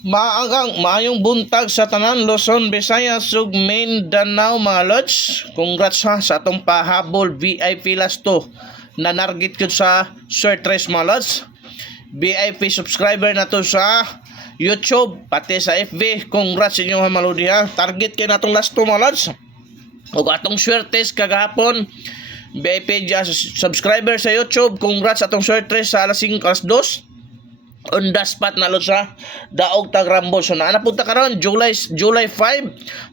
Maayong buntag sa tanan Luzon, Visayas, ug Mindanao mga lods. Congrats ha sa atong pahabol VIP last 2 na nargit ko sa short race mga lods. VIP subscriber na to sa YouTube pati sa FB. Congrats inyo ha maludi ha. Target kay natong last 2 mga lods. Ug atong short race kagahapon VIP subscriber sa YouTube. Congrats atong short race sa alas 5 alas 2. On the spot na sa Daog Tagrambo. So naanapunta karon July 5.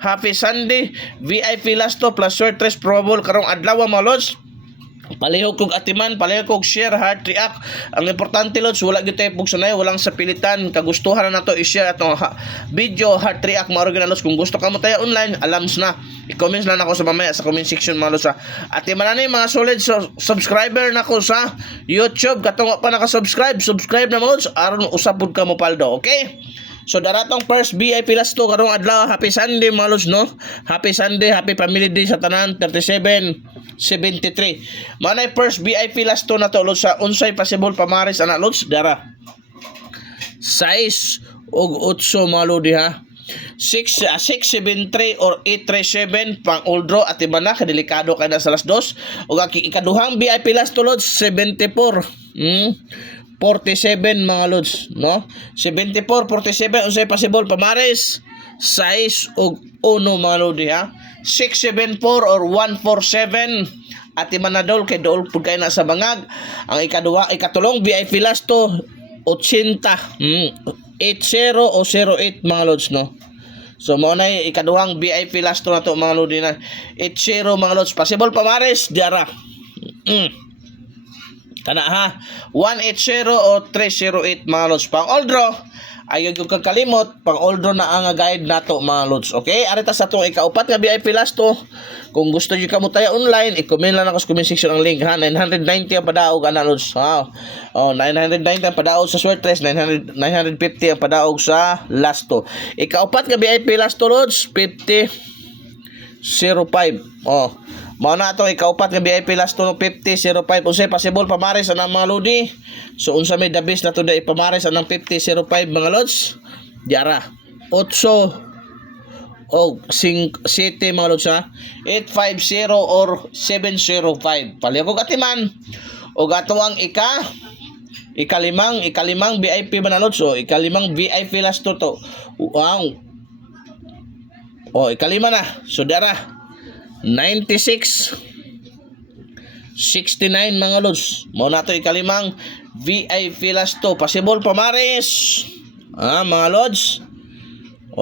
Happy Sunday. VIP last 2 plus short race probable karong adlaw mga lods. Palihog kog atiman, palihog kog share, heart react. Ang importante lods, wala gyud tayo pugsanay, walang sa pilitan. Kagustuhan na nato i-share atong video, heart react mao gyud lods. Kung gusto ka mo tayo online, alams na. I-comments na nako sa mamaya sa comment section mga lods. Atiman na mga solid subscriber nako sa YouTube. Katong pa naka-subscribe, subscribe na mga lods aron usab pud ka mo paldo, okay? So daratong first VIP last 2 karong adlaw. Happy Sunday mga lods, no? Happy Sunday, happy family day sa tanan. 3773. Manay first VIP last 2 na to lods sa unsay possible pamaris ana lods dara. 6 ug 8 mga lodi ha. 673 or 837 pang oldro at iba na kadelikado kay na sa alas 2 ug ikaduhang VIP last 2 lods 74. 47 mga lods, no? 74, 47 unsay possible pamares 6 ug 1 mga lodi ha. 674 or 147 at imanadol kay dool pud kay na sa bangag. Ang ikatulong VIP last to 80 80 o 08 mga lods, no? So mo na ikaduhang VIP last to na to mga lodi na 80 mga lods possible pamares diara. Kana ha 180 o 308 mga lods pang oldro. Ayaw yung kakalimot pang oldro na ang guide nato mga lods, okay? Arita sa itong ikaupat nga VIP last to. Kung gusto nyo ka mo tayo online, i-comment lang ako sa comment section ang link ha. 990 ang padaog ana lods. Wow. 990 ang padaog sa short race, 950 ang padaog sa last to. Ikaupat nga VIP last to lods 50 05. Mao na ato ikaupat nga VIP last to 50-05 unsay possible pamares anang mga lodi. So unsa may the best na to da ipamares anang 50-05 mga lods. Diara 8 o 7 mga lods ha. 850 or 705. Palihog atiman og ato ang ikalimang VIP ba na lods. So ikalimang VIP last to. Wow. Ikalima na. So diara 96 69 mga lods. Mao na to ikalimang VIP last 2 possible pamares mga lods.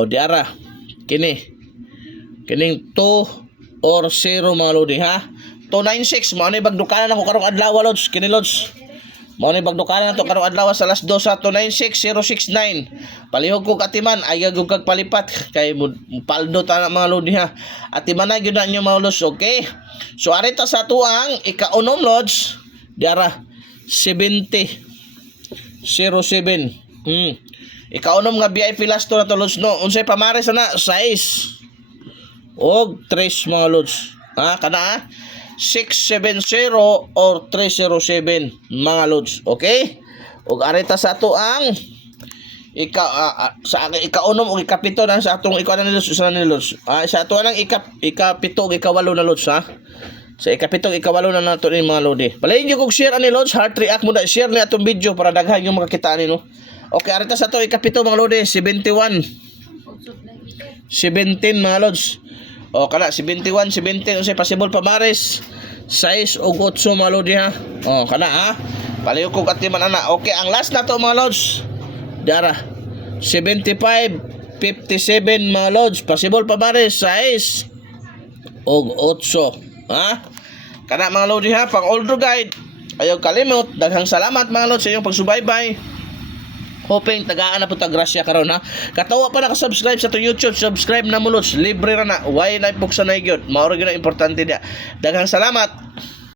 Diara kining 2 or 0 mga lodi ha. 296 mao ni bagdukanan ako karong adlaw lods. Kini lods mao ni bagdukanan nato karong adlaw sa alas 2 sa 296069. Palihog ko katiman ayaw gyud kag palipat kay paldo ta mga lodi ha. Atiman na gyud na inyo mga lods, okay? So arita sa tuang ikaunom lods diara 70 07. Ikaunom nga VIP last to na to lods, no? Unsay pamares na 6 og 3 mga lods. Kana 670 or 307 mga lods, okay? Ug arita sa ato ang sa ikaunom ug ikapito na sa atong ikaw na lods sa lods. Sa ato ang ikapito ug ikawalo na lods ha. Sa ikapito ug ikawalo na nato ni mga lodi. Palayon gyud kog share ani lods, heart react mo da share ni atong video para daghan yung makakita ni no. Okay, arita sa ato ikapito mga lodi 71 17 mga lods. Kana 71 17 unsay possible pamares 6 ug 8 mga lodi ha. Kana ha. Palayo kog atiman ana. Okay, ang last na to mga lods. Dara 75 57 mga lods possible pamares 6 ug 8 ha. Kana mga lodi ha pang oldro guide. Ayaw kalimot. Daghang salamat mga lods sa inyong pagsubaybay. Hoping tagaan na po ta grasya karon ha. Katawa pa naka-subscribe sa to YouTube, subscribe na mo lods. Libre ra na. Why na puksa na gyud. Mao ra gyud importante dia. Daghang salamat.